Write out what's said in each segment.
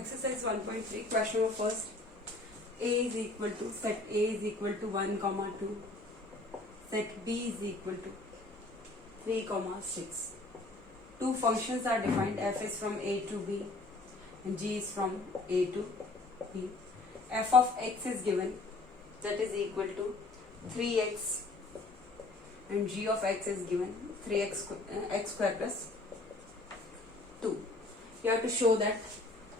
Exercise 1.3, question number first. Set A is equal to 1, 2. Set B is equal to 3, 6. Two functions are defined. F is from A to B and G is from A to B. F of x is given, that is equal to 3x, and G of x is given 3x x square plus 2. You have to show that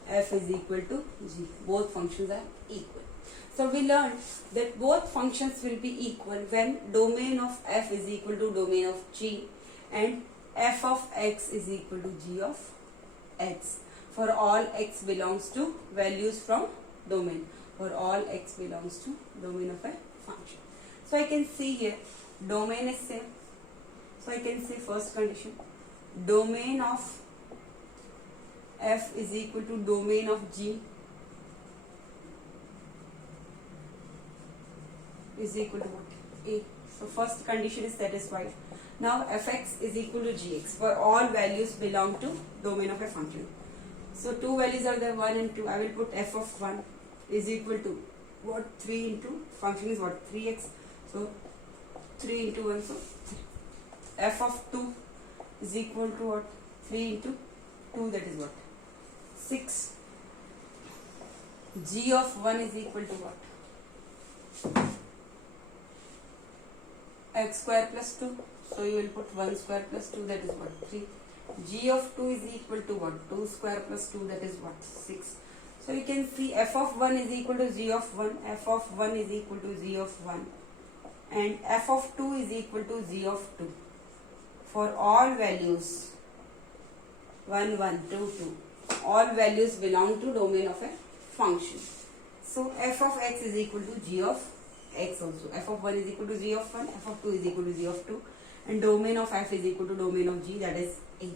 f is equal to g. Both functions are equal. So we learned that both functions will be equal when domain of f is equal to domain of g and f of x is equal to g of x for all x belongs to values from domain. For all x belongs to domain of a function. So I can see here domain is same. So I can say first condition, domain of f is equal to domain of g is equal to what? A. So first condition is satisfied. Now fx is equal to gx for all values belong to domain of a function. So two values are there, 1 and 2. I will put f of 1 is equal to what? 3 into function is what? 3x. So 3 into 1, so 3. F of 2 is equal to what? 3 into 2, that is what? 6. G of 1 is equal to what? X square plus 2. So you will put 1 square plus 2, that is what? 3. G of 2 is equal to what? 2 square plus 2, that is what? 6. So you can see f of 1 is equal to g of 1, f of 1 is equal to g of 1, and f of 2 is equal to g of 2 for all values 1, 1, 2, 2. All values belong to domain of a function. So f of x is equal to g of x also. F of 1 is equal to g of 1, f of 2 is equal to g of 2, and domain of f is equal to domain of g, that is A.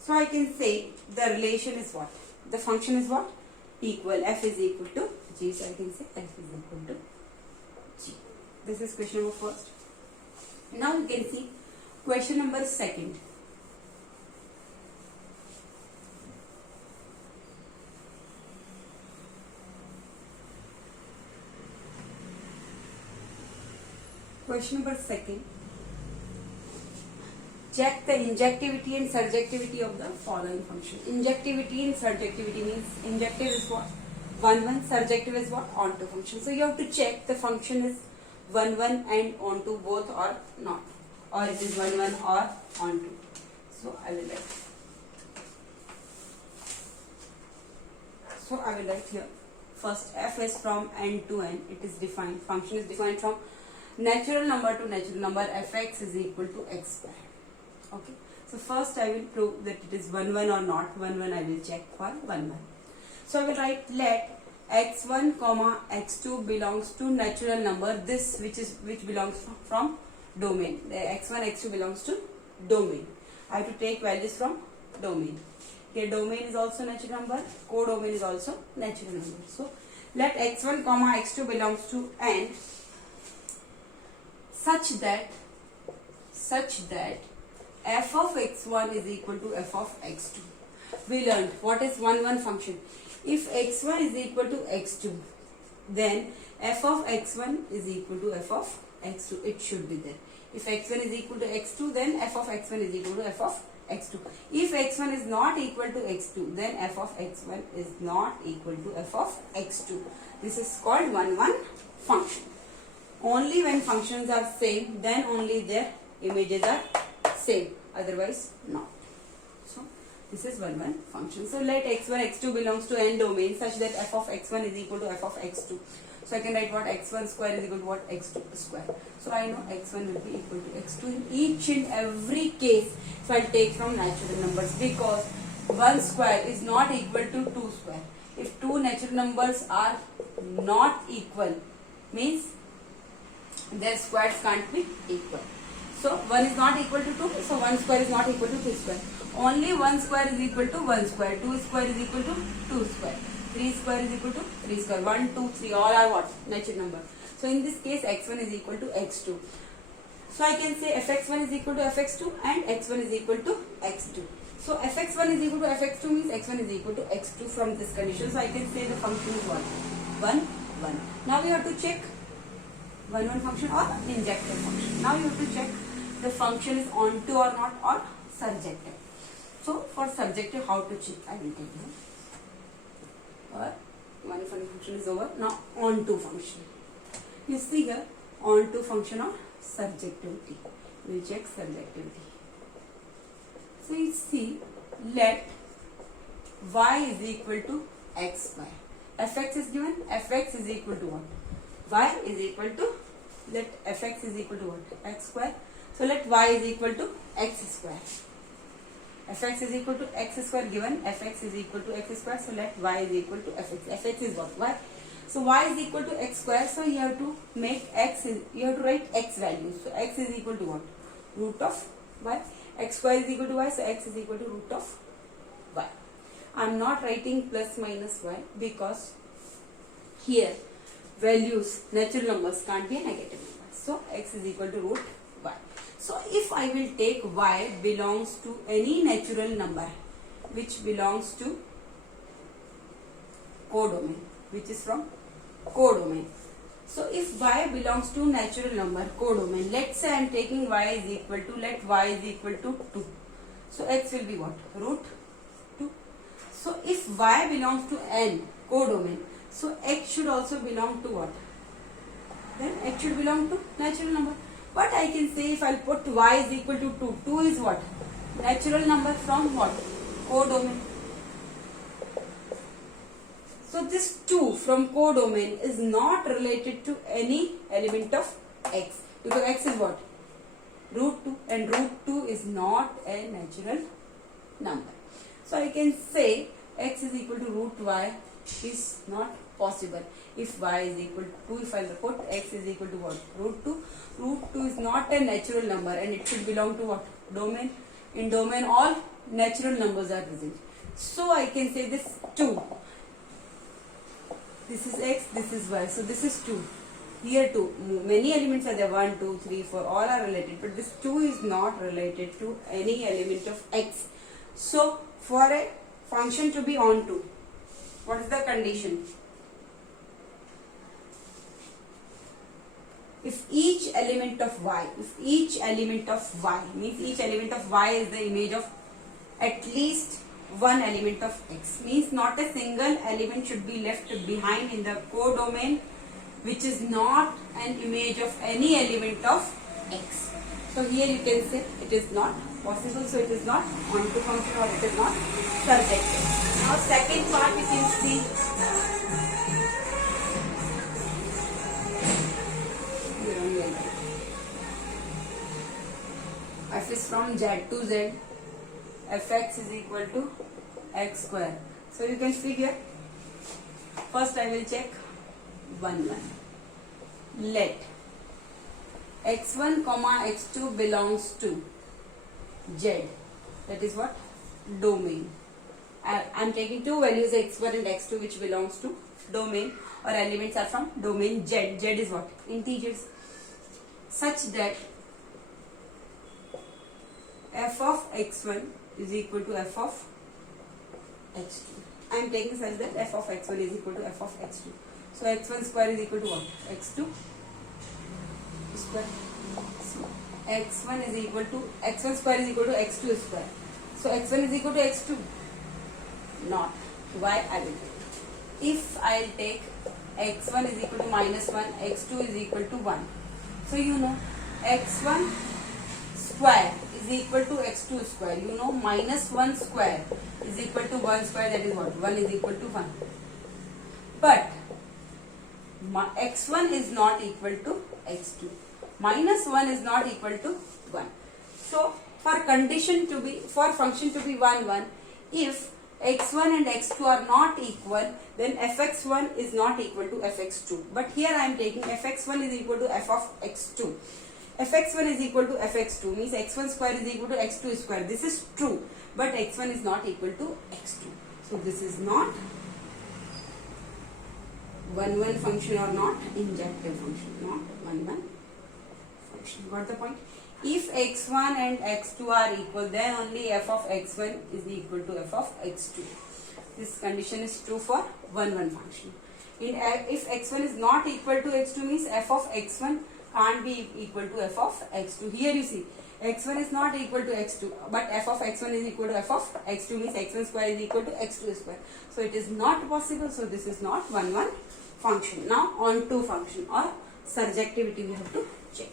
So I can say the relation is what? The function is what? Equal. F is equal to g. So I can say f is equal to g. This is question number first. Now you can see question number second. Question number second. Check the injectivity and surjectivity of the following function. Injectivity and surjectivity means injective is what? 1, 1. Surjective is what? Onto function. So you have to check the function is 1, 1 and onto both or not. Or it is 1, 1 or onto. So I will write. So I will write here. First f is from n to n. It is defined. Function is defined from natural number to natural number. Fx is equal to x square. Okay. So first I will prove that it is 1, 1 or not. 1, 1 I will check for 1, 1. So I will write let x1, x2 belongs to natural number. This which belongs from domain. The x1, x2 belongs to domain. I have to take values from domain. Here domain is also natural number. Codomain is also natural number. So let x1, x2 belongs to n such that f of x1 is equal to f of x2. We learned what is 1, 1 function. If x1 is equal to x2, then f of x1 is equal to f of x2. It should be there. If x1 is equal to x2, then f of x1 is equal to f of x2. If x1 is not equal to x2, then f of x1 is not equal to f of x2. This is called 1, 1 function. Only when functions are same, then only their images are same, otherwise not. So this is 1, 1 function. So let x1, x2 belongs to n domain such that f of x1 is equal to f of x2. So I can write what? X1 square is equal to what? X2 square. So I know x1 will be equal to x2 in each and every case. So I'll take from natural numbers because 1 square is not equal to 2 square. If two natural numbers are not equal, means their squares can't be equal. So 1 is not equal to 2, so 1 square is not equal to 2 square. Only 1 square is equal to 1 square, 2 square is equal to 2 square, 3 square is equal to 3 square, 1, 2, 3, all are what? Natural number. So in this case x1 is equal to x2. So I can say fx1 is equal to fx2 and x1 is equal to x2. So fx1 is equal to fx2 means x1 is equal to x2 from this condition. So I can say the function is what? 1, 1. Now we have to check 1, 1 function or injective function. Now you have to check the function is onto or not or surjective. So for surjective, how to check? I will tell you. Or 1 function is over. Now onto function. You see here onto function or surjectivity. We will check surjectivity. So you see, let y is equal to xy. Fx is given. Fx is equal to what? Y is equal to, let fx is equal to what? X square. So let y is equal to x square. Fx is equal to x square given. Fx is equal to x square. So let y is equal to fx. Fx is what? Y. So y is equal to x square. So you have to make x, you have to write x values. So x is equal to what? Root of y. X square is equal to y. So x is equal to root of y. I am not writing plus minus y because here values, natural numbers can't be a negative number. So x is equal to root y. So if I will take y belongs to any natural number which belongs to codomain, which is from codomain. So if y belongs to natural number codomain, let's say I am taking y is equal to, let y is equal to 2. So x will be what? Root 2. So if y belongs to n codomain, so x should also belong to what? Then x should belong to natural number. But I can say if I'll put y is equal to 2, 2 is what? Natural number from what? Codomain. So this 2 from codomain is not related to any element of x, because x is what? Root 2, and root 2 is not a natural number. So I can say x is equal to root y is not possible. If y is equal to 2, if I put x is equal to what? Root 2. Root 2 is not a natural number and it should belong to what? Domain. In domain all natural numbers are present. So I can say this 2. This is x, this is y. So this is 2. Here 2. Many elements are there. 1, 2, 3, 4. All are related. But this 2 is not related to any element of x. So for a function to be onto, what is the condition? If each element of y means each element of y is the image of at least one element of x, means not a single element should be left behind in the codomain which is not an image of any element of x. So here you can say it is not possible, so it is not onto function or it is not surjective. Now second part you can see. F is from z to z, fx is equal to x square. So you can see here, first I will check 1, 1. Let x1 comma x2 belongs to z, that is what? Domain. I am taking two values x1 and x2 which belongs to domain, or elements are from domain z. Z is what? Integers. Such that f of x1 is equal to f of x2. I am taking such that f of x1 is equal to f of x2. So x1 square is equal to what? X2 square. So x1 is equal to, x1 square is equal to x2 square. So x1 is equal to x2. Not. Why? I will take. If I will take x1 is equal to minus 1, x2 is equal to 1. So you know x1 square is equal to x2 square. You know minus 1 square is equal to 1 square, that is what? 1 is equal to 1. But x1 is not equal to x2. Minus 1 is not equal to 1. So for condition to be, for function to be 1, 1, if x1 and x2 are not equal, then fx1 is not equal to fx2. But here I am taking fx1 is equal to f of x2. fx1 is equal to fx2 means x1 square is equal to x2 square. This is true, but x1 is not equal to x2. So this is not 1, 1 function or not injective function, not 1, 1 function. Got the point? If x1 and x2 are equal, then only f of x1 is equal to f of x2. This condition is true for 1 function. If x1 is not equal to x2 means f of x1 can't be equal to f of x2. Here you see x1 is not equal to x2, but f of x1 is equal to f of x2 means x1 square is equal to x2 square. So it is not possible. So this is not 1 function. Now on to function or surjectivity we have to check.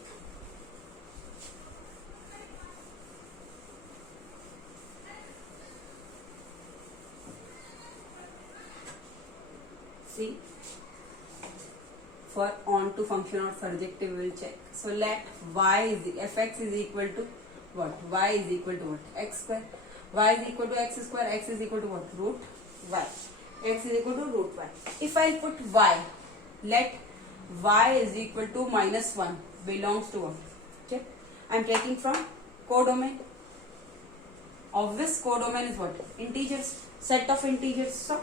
See, for onto function or surjective we will check. So let y is fx is equal to what? Y is equal to what? X square. Y is equal to x square. X is equal to what? Root y. X is equal to root y. If I put y, let y is equal to -1 belongs to what? Okay. I am taking from codomain. Obvious codomain is what? Integers. Set of integers. So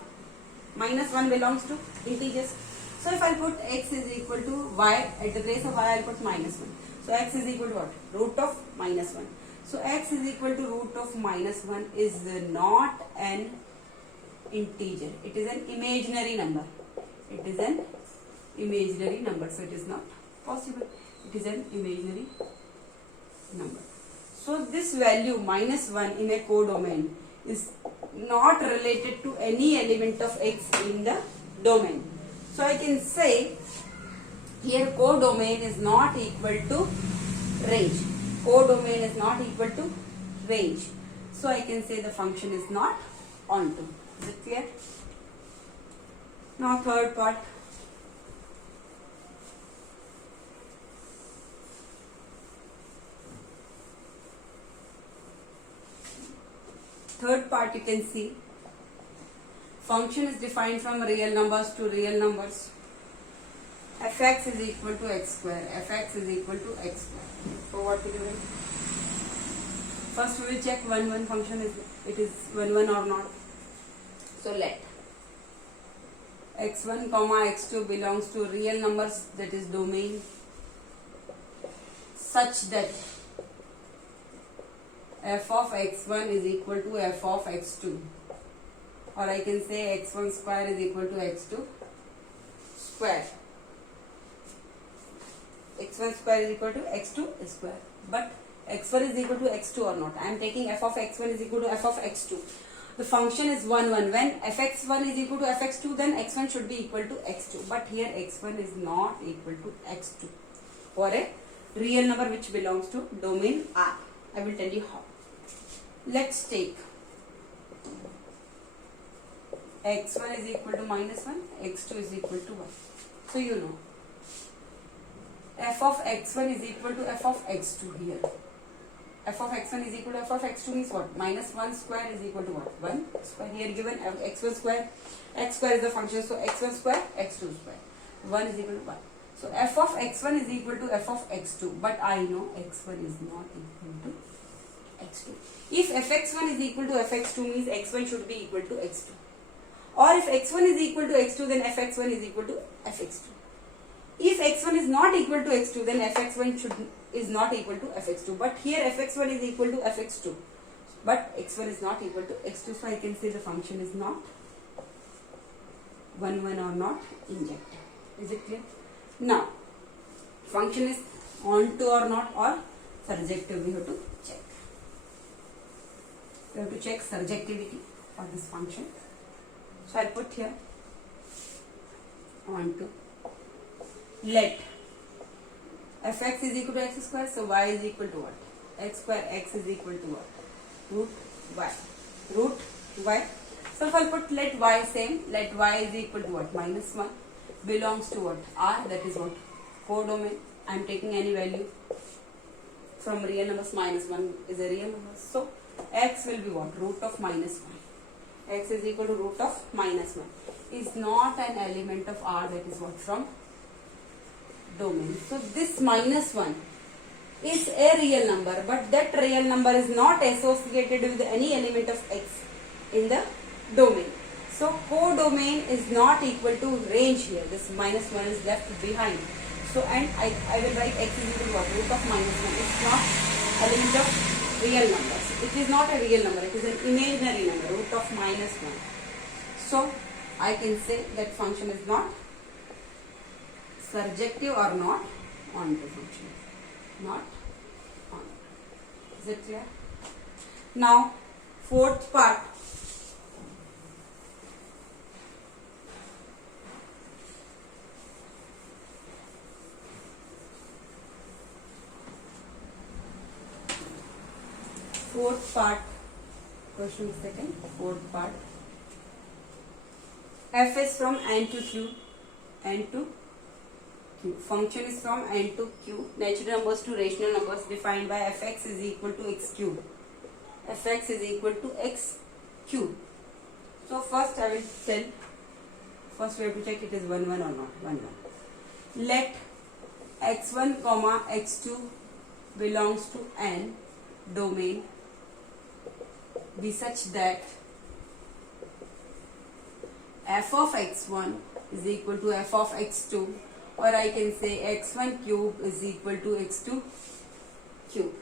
-1 belongs to integers. So if I put x is equal to y, at the place of y I will put -1. So x is equal to what? Root of -1. So x is equal to root of -1 is not an integer. It is an imaginary number. It is an imaginary number. So it is not possible. It is an imaginary number. So this value -1 in a codomain is not related to any element of x in the domain. So I can say here codomain is not equal to range. Codomain is not equal to range. So I can say the function is not onto. Is it clear? Now third part. Third part you can see function is defined from real numbers to real numbers. Fx is equal to x square. Fx is equal to x square. So what will you do? First we will check 1 function it is 1 or not. So let x1 comma x2 belongs to real numbers, that is domain, such that f of x1 is equal to f of x2, or I can say x1 square is equal to x2 square. x1 square is equal to x2 square. But x1 is equal to x2 or not. I am taking f of x1 is equal to f of x2. The function is 1 1. When fx1 is equal to fx2, then x1 should be equal to x2. But here x1 is not equal to x2 for a real number which belongs to domain R. I will tell you how. Let's take x1 is equal to -1, x2 is equal to 1. So you know f of x1 is equal to f of x2 here. F of x1 is equal to f of x2 means what? -1 square is equal to what? 1 square. Here given x1 square, x square is the function, so x1 square, x2 square. 1 is equal to 1. So f of x1 is equal to f of x2, but I know x1 is not equal to x2. If fx1 is equal to fx2 means x1 should be equal to x2. Or if x1 is equal to x2, then fx1 is equal to fx2. If x1 is not equal to x2, then fx1 is not equal to fx2. But here fx1 is equal to fx2. But x1 is not equal to x2. So I can say the function is not 1 1 or not injected. Is it clear? Now, function is onto or not or surjective. We have to check. We have to check surjectivity of this function. So I'll put here onto. Let fx is equal to x square, so y is equal to what? X square, x is equal to what? Root y. Root y. So if I put let y same, let y is equal to what? -1 belongs to what? R, that is what? Codomain. I am taking any value from real numbers. -1 is a real number. So x will be what? Root of -1. X is equal to root of -1 is not an element of R, that is what? From domain. So this -1 is a real number, but that real number is not associated with any element of x in the domain. So codomain is not equal to range here. This -1 is left behind. So and I will write x is equal to what? Root of -1. It's not element of real numbers. It is not a real number, it is an imaginary number, root of minus 1. So I can say that function is not surjective or not onto function. Not onto. Is it clear? Now, fourth part. Fourth part, question second, fourth part. F is from n to q, n to q. Function is from n to q. Natural numbers to rational numbers defined by fx is equal to x cube. Fx is equal to x cube. So first I will tell, first we have to check it is 1 1 or not, 1 1. Let x1 comma x2 belongs to n domain be such that f of x1 is equal to f of x2, or I can say x1 cube is equal to x2 cube.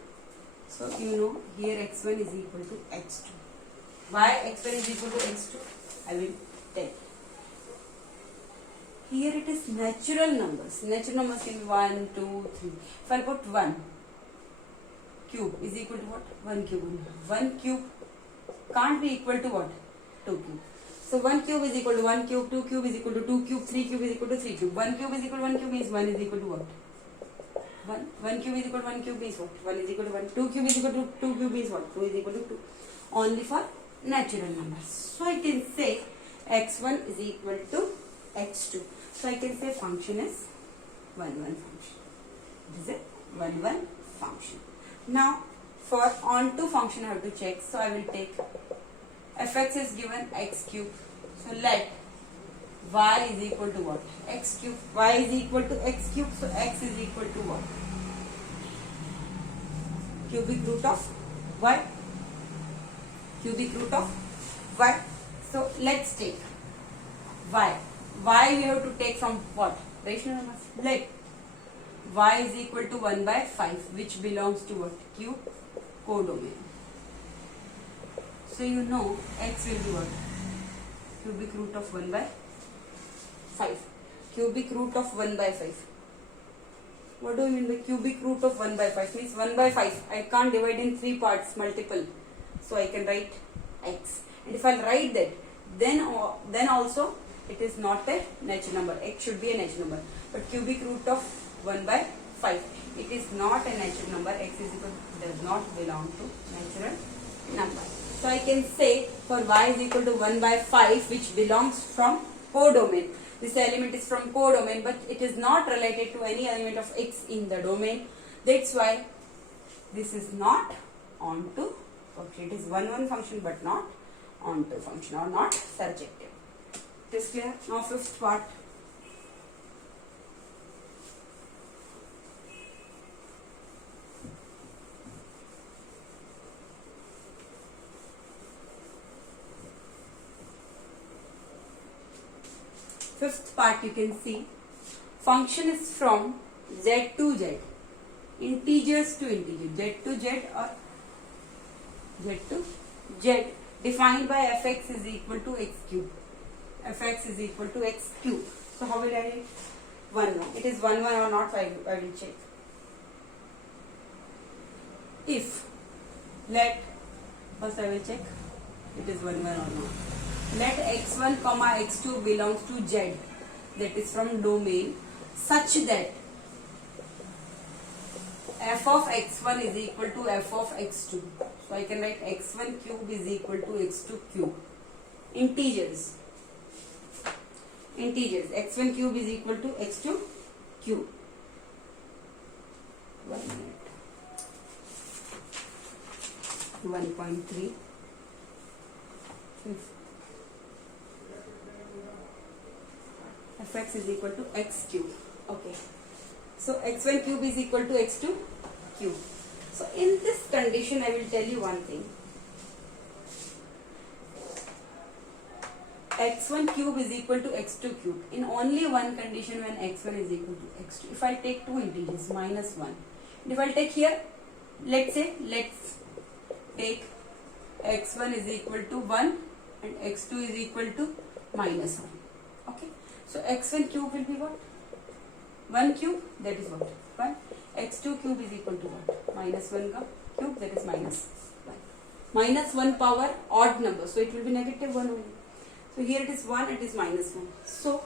So you know here x1 is equal to x2. Why x1 is equal to x2? I will tell. Here it is natural numbers. Natural numbers can be 1, 2, 3. If I put 1 cube is equal to what? 1 cube. 1 cube can't be equal to what? 2 cube. So 1 cube is equal to 1 cube, 2 cube is equal to 2 cube, 3 cube is equal to 3 cube. 1 cube is equal to 1 cube means 1 is equal to what? 1 cube is equal to 1 cube means what? 1 is equal to 1. 2 cube is equal to 2 cube means what? 2 is equal to 2. Only for natural numbers. So I can say x1 is equal to x2. So I can say function is 1 1 function. It is a 1 1 function. Now for onto function I have to check. So I will take fx is given x cube. So let y is equal to what? X cube. Y is equal to x cube. So x is equal to what? Cubic root of y. Cubic root of y. So let's take y. Y we have to take from what? Rational numbers. Let y is equal to 1 by 5, which belongs to what? Cube codomain. So you know x will be what? Cubic root of 1 by 5. Cubic root of 1 by 5. What do you mean by cubic root of 1 by 5? Means 1 by 5. I can't divide in 3 parts, multiple. So I can write x. And if I write that, then also it is not a natural number. X should be a natural number. But cubic root of 1 by 5. It is not a natural number. X is equal to, does not belong to natural number. So I can say for y is equal to 1 by 5, which belongs from codomain. This element is from codomain, but it is not related to any element of x in the domain. That's why this is not onto function. It is 1 1 function but not onto function, or not surjective. It is clear? Now fifth part. Fifth part you can see function is from z to z, integers to integer, z to z or z to z, defined by fx is equal to x cube. Fx is equal to x cube. So how will I write? 1 1. It is 1 1 or not, I will check. If let, first I will check it is 1 1 or not. Let x1 comma x2 belongs to z, that is from domain, such that f of x1 is equal to f of x2. So I can write x1 cube is equal to x2 cube. Integers. X1 cube is equal to x2 cube. 1 minute. 1.3. Fx is equal to x cube. Okay. So x1 cube is equal to x2 cube. So in this condition I will tell you one thing. X1 cube is equal to x2 cube in only one condition, when x1 is equal to x2. If I take two integers, minus 1. And if I take here let's take x1 is equal to 1 and x2 is equal to minus 1. Okay, so x1 cube will be what? 1 cube, that is what? 1. x2 cube is equal to what? Minus 1 ka cube, that is minus 1. Minus 1 power odd number, so it will be negative 1 only. So here it is 1, it is minus 1. So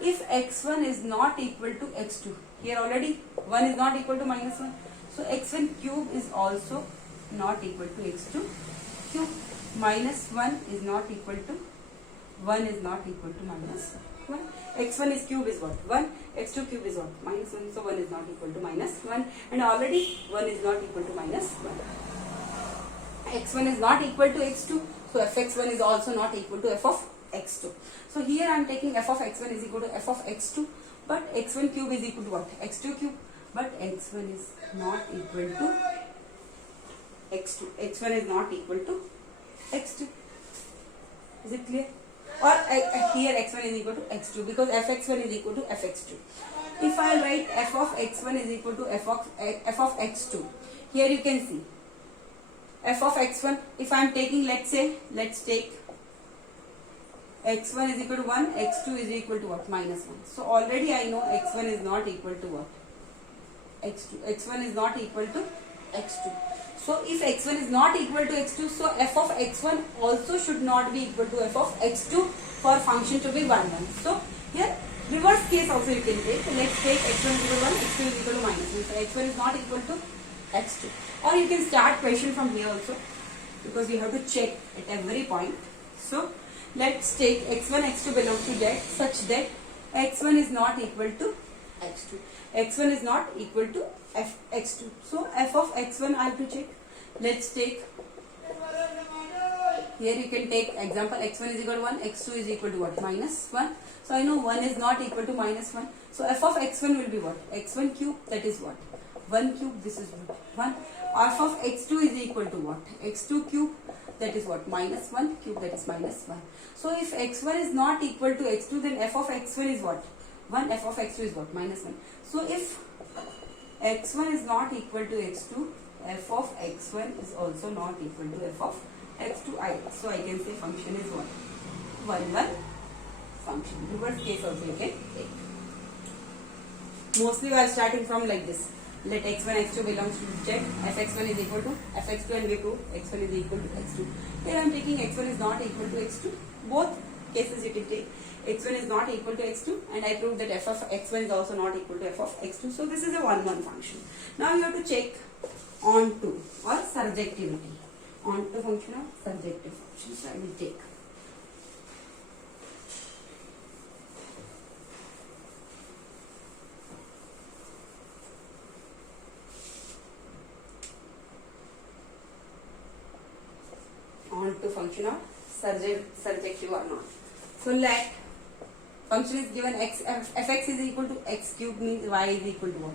if x1 is not equal to x2, here already 1 is not equal to minus 1. So x1 cube is also not equal to x2 cube. Minus 1 is not equal to 1 is not equal to minus 1. x1 is cube is what? 1. x2 cube is what? Minus 1. So 1 is not equal to minus 1. And already 1 is not equal to minus 1. x1 is not equal to x2. So fx1 is also not equal to f of x2. So here I am taking f of x1 is equal to f of x2. But x1 cube is equal to what? x2 cube. But x1 is not equal to x2. x1 is not equal to x2. Is it clear? Or here x1 is equal to x2 because fx1 is equal to fx2. If I write f of x1 is equal to f of x2, here you can see f of x1. If I am taking, let's take x1 is equal to 1, x2 is equal to what? Minus 1. So already I know x1 is not equal to what? x2. x1 is not equal to x2. So if x1 is not equal to x2, so f of x1 also should not be equal to f of x2 for function to be 1, 1. So here reverse case also you can take. Let's take x1 is equal to 1, x2 is equal to minus 1. So x1 is not equal to x2. Or you can start question from here also because you have to check at every point. So let's take x1, x2 belong to z such that x1 is not equal to x2. x1 is not equal to x2. So f of x1 I have to check. Let's take, here you can take example x1 is equal to 1, x2 is equal to what? Minus 1. So I know 1 is not equal to minus 1. So f of x1 will be what? x1 cube, that is what? 1 cube, this is what? 1. F of x2 is equal to what? x2 cube, that is what? Minus 1 cube, that is minus 1. So if x1 is not equal to x2, then f of x1 is what? 1. F of x2 is what? Minus 1. So if x1 is not equal to x2, f of x1 is also not equal to f of x2. So I can say function is what? 1, 1 function. Reverse case also you can take. Mostly we are starting from like this. Let x1, x2 belongs to z. fx1 is equal to fx2 and we prove x1 is equal to x2. Here I am taking x1 is not equal to x2. Both cases you can take. x1 is not equal to x2 and I proved that f of x1 is also not equal to f of x2. So this is a 1, 1 function. Now you have to check onto or surjectivity. Onto function or surjective function. So I will take. Onto function or surjective or not. So let function is given fx is equal to x cube means y is equal to what?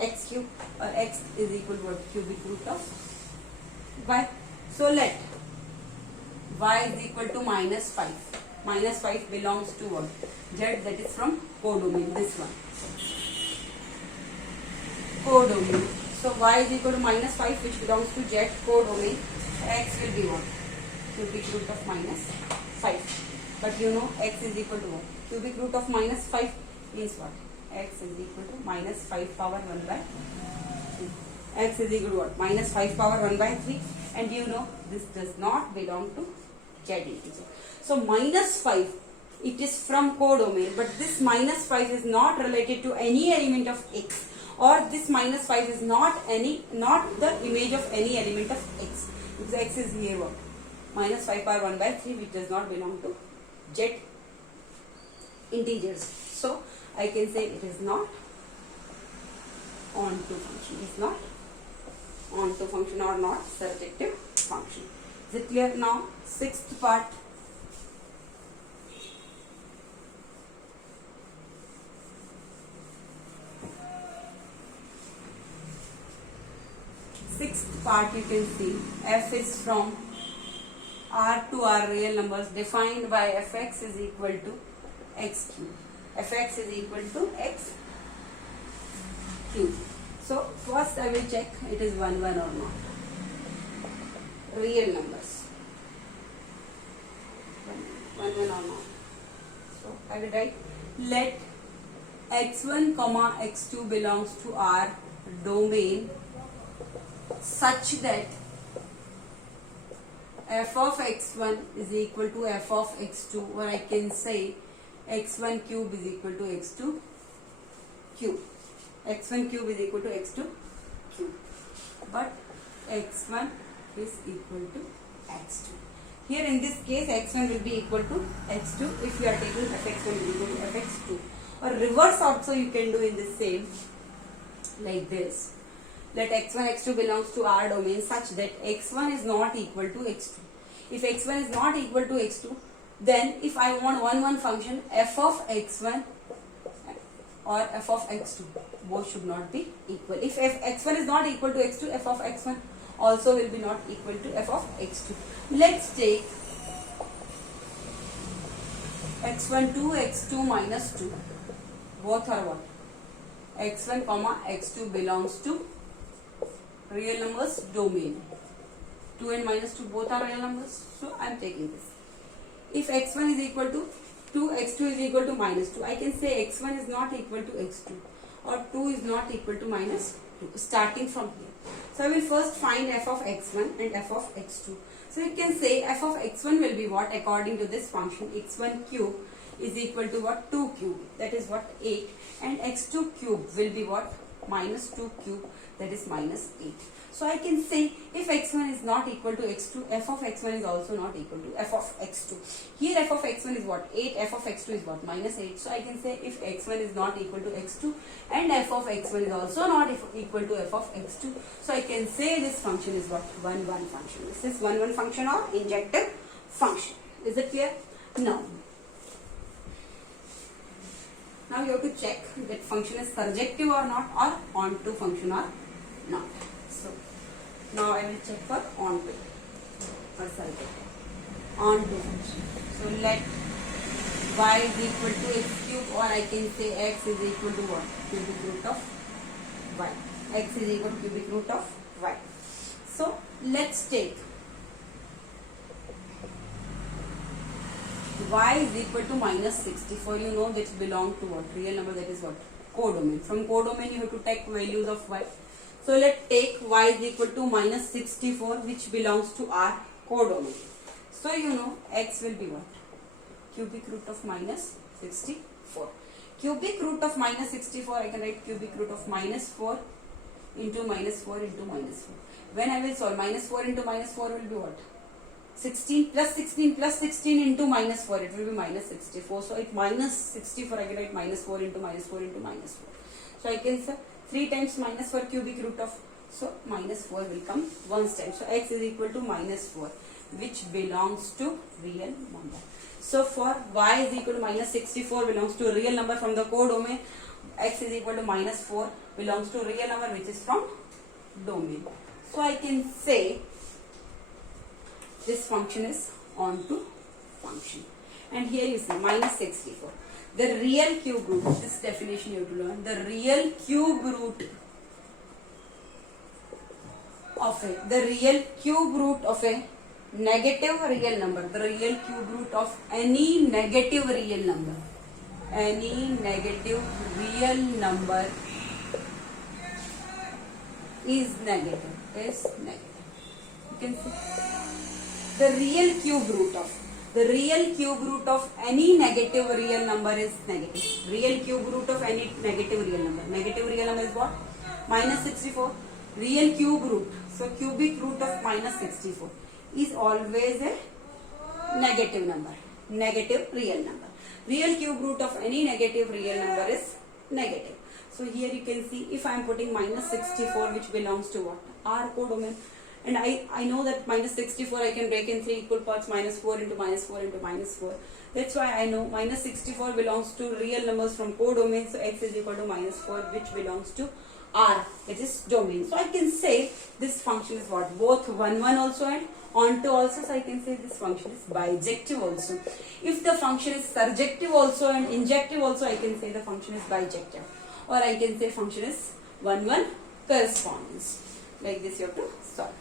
X cube, or x is equal to what? Cubic root of y. So let y is equal to minus 5. Minus 5 belongs to what? Z, that is from codomain, this one. Codomain. So y is equal to minus 5 which belongs to Z codomain. X will be what? Cubic root of minus 5. But you know x is equal to what? Cubic root of minus 5 means what? X is equal to minus 5 power 1 by 3. X is equal to what? Minus 5 power 1 by 3. And you know this does not belong to Z integer. So minus 5, it is from codomain, but this minus 5 is not related to any element of x, or this minus 5 is not the image of any element of x, because x is here what? Minus 5 power 1 by 3, which does not belong to Z integers. So I can say it is not onto function. It is not onto function or not surjective function. Is it clear now? Sixth part. Sixth part you can see f is from R to R real numbers defined by fx is equal to x cube. Fx is equal to x cube. So first I will check it is 1 1 or not. Real numbers. 1 1 or not. So I will write let x1 comma x2 belongs to R domain such that f of x1 is equal to f of x2, or I can say x1 cube is equal to x2 cube. x1 cube is equal to x2 cube, but x1 is equal to x2. Here in this case x1 will be equal to x2 if you are taking fx1 is equal to fx2, or reverse also you can do in the same, like this. Let x1 x2 belongs to R domain such that x1 is not equal to x2. If x1 is not equal to x2, then if I want 1 1 function, f of x1 or f of x2 both should not be equal. If x1 is not equal to x2, f of x1 also will be not equal to f of x2. Let's take x1 2 x2 minus 2, both are what? x1 comma x2 belongs to real numbers domain. 2 and minus 2 both are real numbers, so I am taking this. If x1 is equal to 2, x2 is equal to minus 2, I can say x1 is not equal to x2, or 2 is not equal to minus 2, starting from here. So I will first find f of x1 and f of x2. So you can say f of x1 will be what? According to this function, x1 cube is equal to what? 2 cube, that is what? 8, and x2 cube will be what? Minus 2 cube, that is minus 8. So I can say if x1 is not equal to x2, f of x1 is also not equal to f of x2. Here f of x1 is what? 8, f of x2 is what? Minus 8. So I can say if x1 is not equal to x2 and f of x1 is also not equal to f of x2, so I can say this function is what? 1 1 function. This is 1 1 function or injective function. Is it clear? Now you have to check that function is surjective or not, or onto function or not. So now I will check for onto or surjective. Onto function. So let y is equal to x cube, or I can say x is equal to what? Cubic root of y. X is equal to cubic root of y. So let's take y is equal to minus 64. You know this belong to what? Real number, that is what? Codomain. From codomain you have to take values of y. So let's take y is equal to minus 64, which belongs to our codomain. So you know x will be what? Cubic root of minus 64. Cubic root of minus 64, I can write cubic root of minus 4 into minus 4 into minus 4. When I will solve, minus 4 into minus 4 will be what? 16 plus 16 plus 16 into minus 4, it will be minus 64. So it minus 64, I can write minus 4 into minus 4 into minus 4. So I can say 3 times minus 4 cubic root of, so minus 4 will come once time. So x is equal to minus 4, which belongs to real number. So for y is equal to minus 64 belongs to real number from the codomain. X is equal to minus 4 belongs to real number which is from domain. So I can say this function is onto function. And here you see minus 64. The real cube root, this definition you have to learn. The real cube root of a negative real number. The real cube root of any negative real number. Any negative real number is negative. You can see the real cube root of any negative real number is negative. Real cube root of any negative real number. Negative real number is what? Minus 64. Real cube root. So cubic root of minus 64 is always a negative number. Negative real number. Real cube root of any negative real number is negative. So here you can see if I am putting minus 64, which belongs to what? R codomain. And I know that minus 64 I can break in 3 equal parts, minus 4 into minus 4 into minus 4. That's why I know minus 64 belongs to real numbers from codomain. So x is equal to minus 4, which belongs to R, which is domain. So I can say this function is what? Both 1 1 also and onto also. So I can say this function is bijective also. If the function is surjective also and injective also, I can say the function is bijective. Or I can say function is 1 1 correspondence. Like this you have to solve.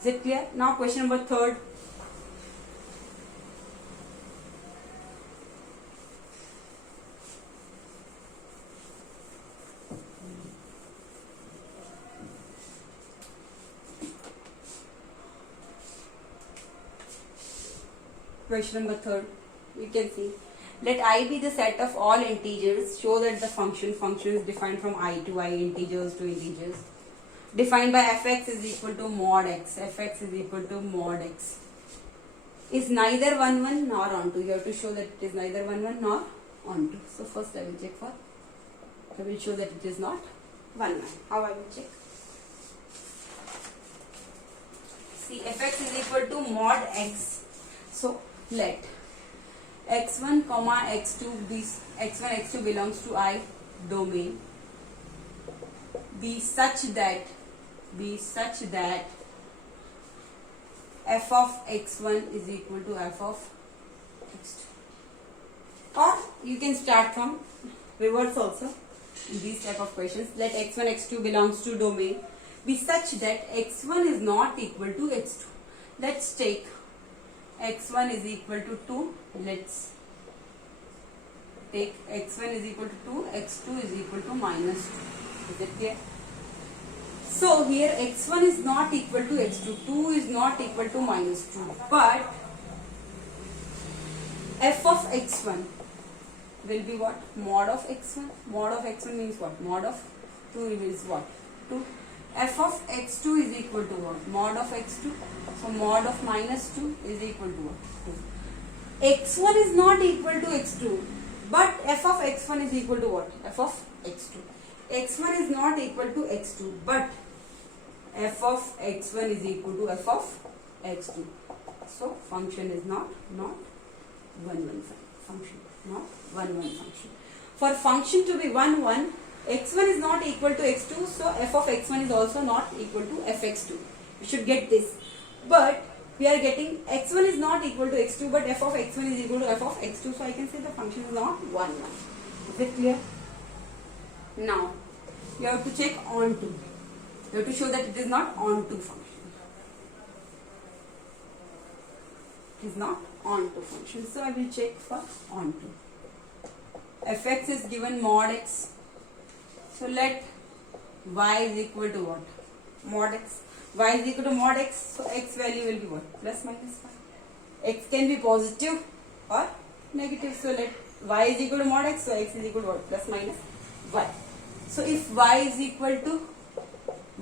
Is it clear? Now question number 3rd. Question number 3rd. You can see. Let I be the set of all integers. Show that the function is defined from I to I, integers to integers. Defined by fx is equal to mod x. Fx is equal to mod x. Is neither 1 1 nor onto. You have to show that it is neither 1 1 nor onto. So first I will check for. I will show that it is not 1 1. How I will check? See, fx is equal to mod x. So let x1 comma x2 be x1 x2 belongs to I domain be such that f of x1 is equal to f of x2. Or you can start from reverse also in these type of questions. Let x1 x2 belongs to domain be such that x1 is not equal to x2. Let's take x1 is equal to 2. Let's take x1 is equal to 2, x2 is equal to minus 2. Is it clear? So here x1 is not equal to x2, 2 is not equal to minus 2. But f of x1 will be what? Mod of x1. Mod of x1 means what? Mod of 2 is what? 2. F of x2 is equal to what? Mod of x2. So mod of minus 2 is equal to what? 2. x1 is not equal to x2, but f of x1 is equal to what? F of x2. x1 is not equal to x2, but f of x1 is equal to f of x2. So function is not 1 function, not 1 function. For function to be 1 1, x1 is not equal to x2, so f of x1 is also not equal to fx2. You should get this. But we are getting x1 is not equal to x2, but f of x1 is equal to f of x2, so I can say the function is not 1 1. Is it clear? Now you have to check onto. You have to show that it is not onto function. It is not onto function. So I will check for onto. Fx is given mod x. So let y is equal to what? Mod x. Y is equal to mod x. So x value will be what? Plus minus 1. X can be positive or negative. So let y is equal to mod x. So x is equal to what? Plus minus 1. So if y is equal to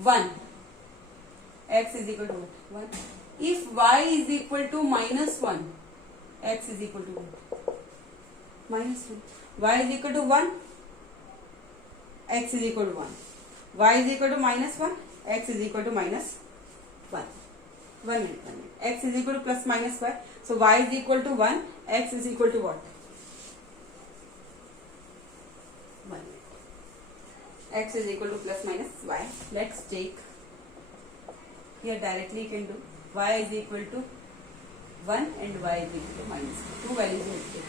1, x is equal to what? 1. If y is equal to minus 1, x is equal to what? Minus 1. Y is equal to 1, x is equal to 1. Y is equal to minus 1, x is equal to minus 1. 1 minute. X is equal to plus minus y. So y is equal to 1, x is equal to what? 1 minute. X is equal to plus minus y. Let's take here directly you can do y is equal to 1 and y is equal to minus 1. Two values you have to take.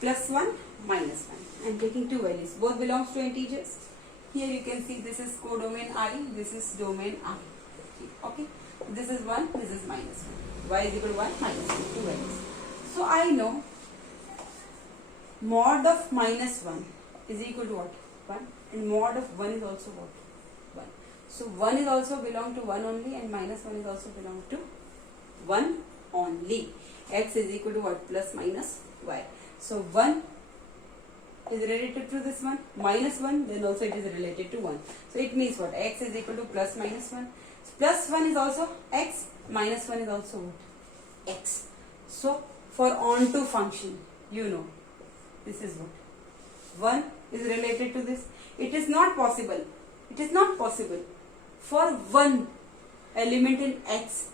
Plus 1, minus 1. I am taking two values. Both belongs to integers. Here you can see this is codomain I, this is domain I. Okay. This is 1, this is minus 1. Y is equal to 1, minus 1. Two values. So I know mod of minus 1 is equal to what? 1. And mod of 1 is also what? 1. So 1 is also belong to 1 only and minus 1 is also belong to 1 only. X is equal to what? Plus minus y. So 1 is related to this one, minus 1, then also it is related to 1. So it means what? X is equal to plus minus 1. So plus 1 is also x, minus 1 is also what? X. So for onto function, you know, this is what? 1 is related to this. It is not possible. It is not possible for one element in x.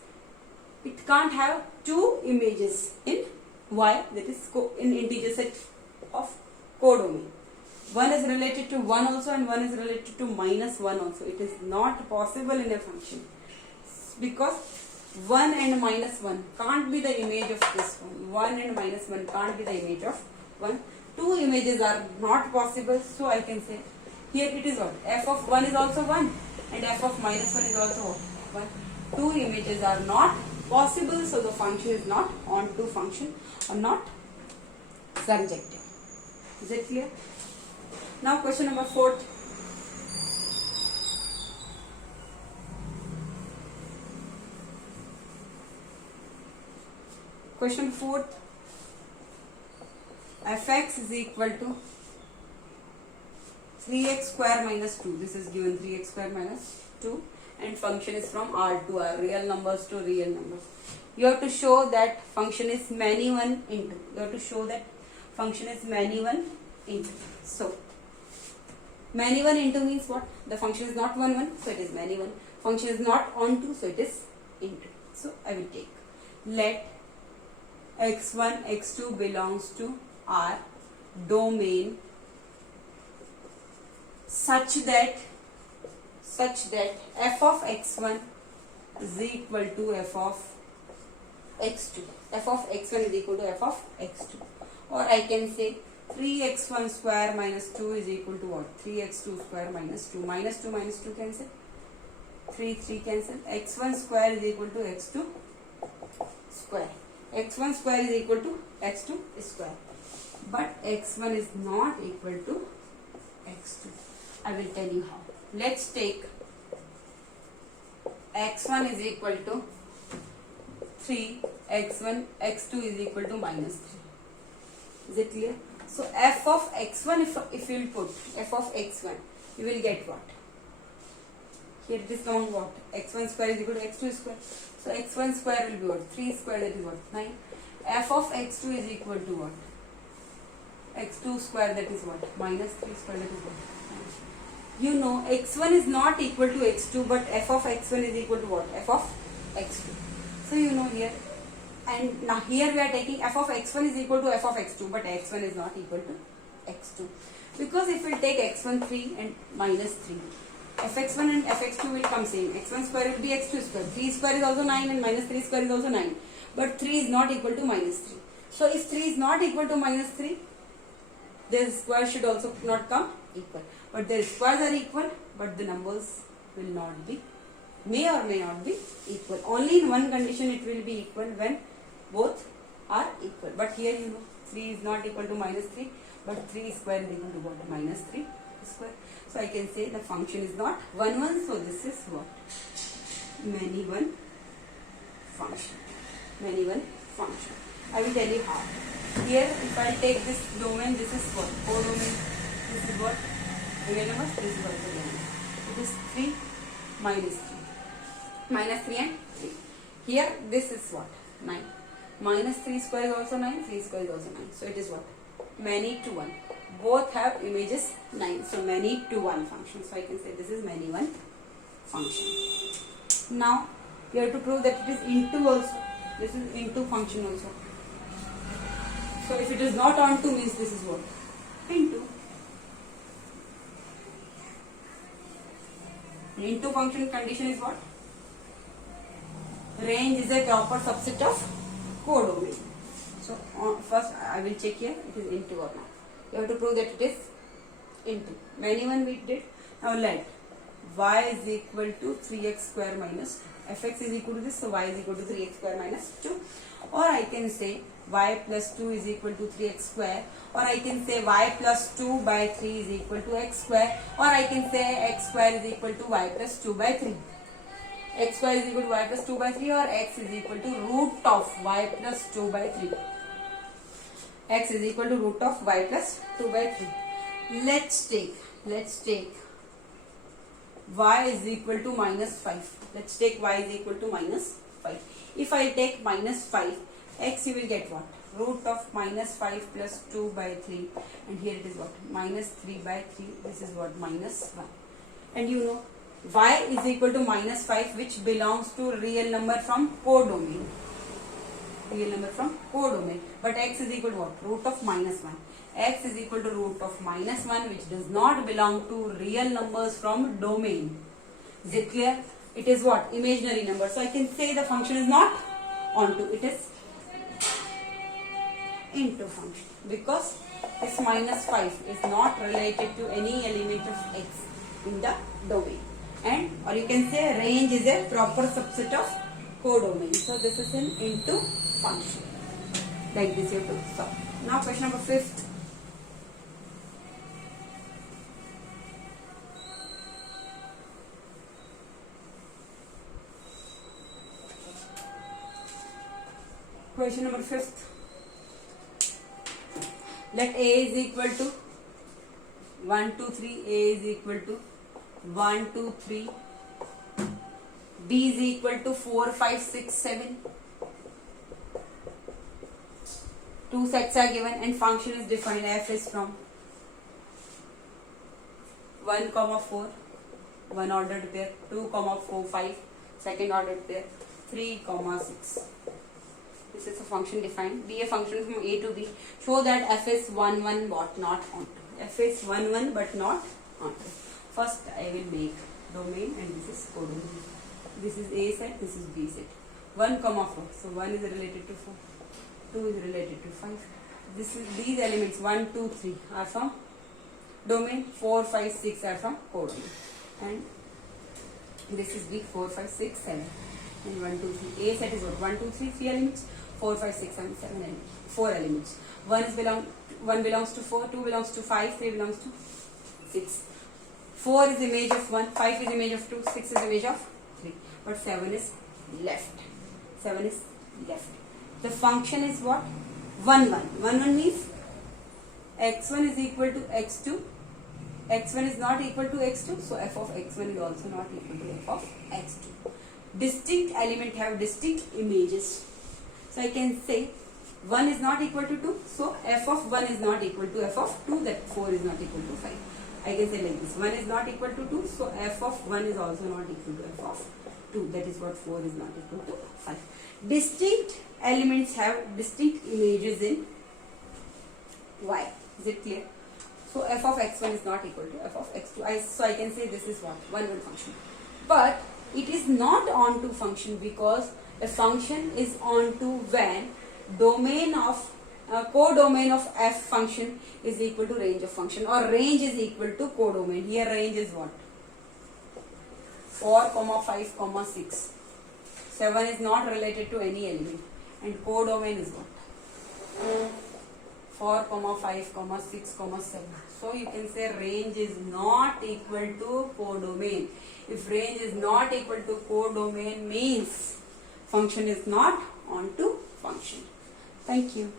It can't have two images in y, that is in integer set of codomain. 1 is related to 1 also and 1 is related to minus 1 also. It is not possible in a function because 1 and minus 1 can't be the image of this one. 1 and minus 1 can't be the image of 1. Two images are not possible, so I can say here it is what? F of 1 is also 1 and f of minus 1 is also 1. Two images are not possible, so the function is not onto function or not surjective. Is it clear? Now question number 4. Question 4. Fx is equal to 3x square minus 2. This is given 3x square minus 2 and function is from R to R, real numbers to real numbers. You have to show that function is many one into. You have to show that function is many one into. So, many one into means what? The function is not 1 1, so it is many one. Function is not onto, so it is into. So, I will take. Let x1, x2 belongs to R domain such that f of x1 is equal to f of x2. F of x1 is equal to f of x2. Or I can say 3x1 square minus 2 is equal to what? 3x2 square minus 2. Minus 2 cancel. 3 cancel. x1 square is equal to x2 square. x1 square is equal to x2 square. But x1 is not equal to x2. I will tell you how. Let's take x1 is equal to 3, x1, x2 is equal to minus 3. Is it clear? So f of x1, if you will put f of x1, you will get what? Here it is coming what? x1 square is equal to x2 square. So x1 square will be what? 3 square, that is what? 9. F of x2 is equal to what? x2 square, that is what? Minus 3 square, that is what? 9. You know x1 is not equal to x2, but f of x1 is equal to what? F of x2. So you know here, and now here we are taking f of x1 is equal to f of x2, but x1 is not equal to x2. Because if we take x1 3 and minus 3, fx1 and fx2 will come same. x1 square will be x2 square. 3 square is also 9 and minus 3 square is also 9. But 3 is not equal to minus 3. So if 3 is not equal to minus 3, the square should also not come equal. But their squares are equal, but the numbers will not be, may or may not be equal. Only in one condition it will be equal, when both are equal. But here you know 3 is not equal to minus 3, but 3 square is equal to what? Minus 3 square. So I can say the function is not 1 1, so this is what? Many one function. Many one function. I will tell you how. Here if I take this domain, this is what? Codomain. This is what? Real numbers. This is what the domain. It is 3 minus 3. Minus 3 and 3. Here this is what? 9. Minus 3 square is also 9. 3 square is also 9. So it is what? Many to 1. Both have images 9. So many to 1 function. So I can say this is many one function. Now you have to prove that it is into also. This is into function also. So if it is not onto means this is what? Into. Into function condition is what? Range is a proper subset of codomain. So first I will check here it is into or not. You have to prove that it is into. Many one we did. Now let y is equal to 3x square minus 2. Fx is equal to this, so y is equal to 3x square minus 2. Or I can say y plus 2 is equal to 3x square. Or I can say y plus 2 by 3 is equal to x square. Or I can say x square is equal to y plus 2 by 3. X square is equal to y plus 2 by 3, or x is equal to root of y plus 2 by 3. X is equal to root of y plus 2 by 3. Let's take y is equal to minus 5. Let's take y is equal to minus 5. If I take minus 5, x you will get what? Root of minus 5 plus 2 by 3. And here it is what? Minus 3 by 3. This is what? Minus 1. And you know, y is equal to minus 5, which belongs to real number from codomain. Real number from codomain. But x is equal to what? Root of minus 1. X is equal to root of minus 1, which does not belong to real numbers from domain. Is it clear? It is what? Imaginary number. So I can say the function is not onto, it is into function, because this minus 5 is not related to any element of x in the domain. and or you can say range is a proper subset of codomain. So this is an into function. Like this you have to solve. Now question number 5th. Question number 5th. Let A is equal to 1, 2, 3. A is equal to 1, 2, 3. B is equal to 4, 5, 6, 7. Two sets are given and function is defined. F is from 1, 4, one ordered pair, 2, 4, 5, second ordered pair, 3, 6. This is a function defined. Be a function from A to B. Show that F is 1, 1 but not onto. F is 1, 1 but not onto. First I will make domain and this is codomain. This is A set, this is B set. 1, 4. So 1 is related to 4. 2 is related to 5. These elements 1, 2, 3 are from domain. 4, 5, 6 are from codomain. And this is B. 4, 5, 6, 7. And 1, 2, 3. A set is what? 1, 2, 3, 3 elements. 4, 5, 6, 7, 7 elements. 4 elements. 1 belongs to 4, 2 belongs to 5, 3 belongs to 6. 4 is image of 1, 5 is image of 2, 6 is image of 3. But 7 is left. 7 is left. The function is what? 1, 1. 1, 1 means x1 is equal to x2. x1 is not equal to x2. So f of x1 is also not equal to f of x2. Distinct element have distinct images. So I can say 1 is not equal to 2. So f of 1 is not equal to f of 2. That 4 is not equal to 5. I can say like this. 1 is not equal to 2. So f of 1 is also not equal to f of 2. That is what 4 is not equal to 5. Distinct elements have distinct images in y. Is it clear? So f of x1 is not equal to f of x2. So I can say this is what? 1, 1 function. But it is not onto function because a function is onto when domain of codomain of f function is equal to range of function, or range is equal to codomain. Here range is what? 4, 5, 6. 7 is not related to any element. And codomain is what? 4, 5, 6, 7. So you can say range is not equal to codomain. If range is not equal to codomain means function is not onto function. Thank you.